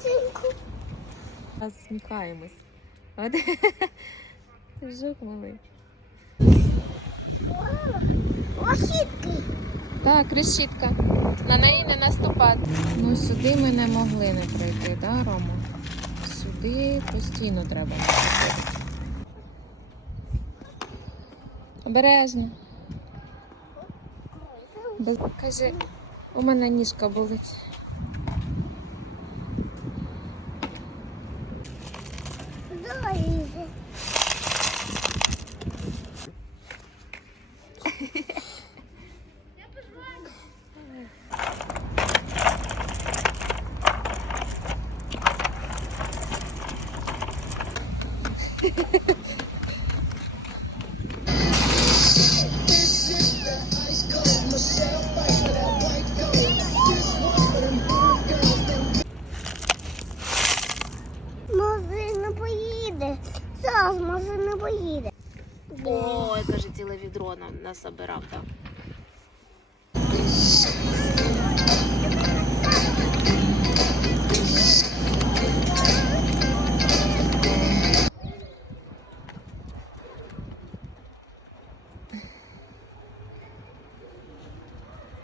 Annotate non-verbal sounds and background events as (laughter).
Мозинку. Сміхаємось. От. (laughs) Жук малий. Лошадки. Так, решітка. На неї не наступати. Ну сюди ми не могли не пройти, да, Рома? Сюди постійно треба. Обережно. Без... Каже, у мене ніжка болить. Зараз може не поїде. Ой, каже, ціле відро насобирав, так.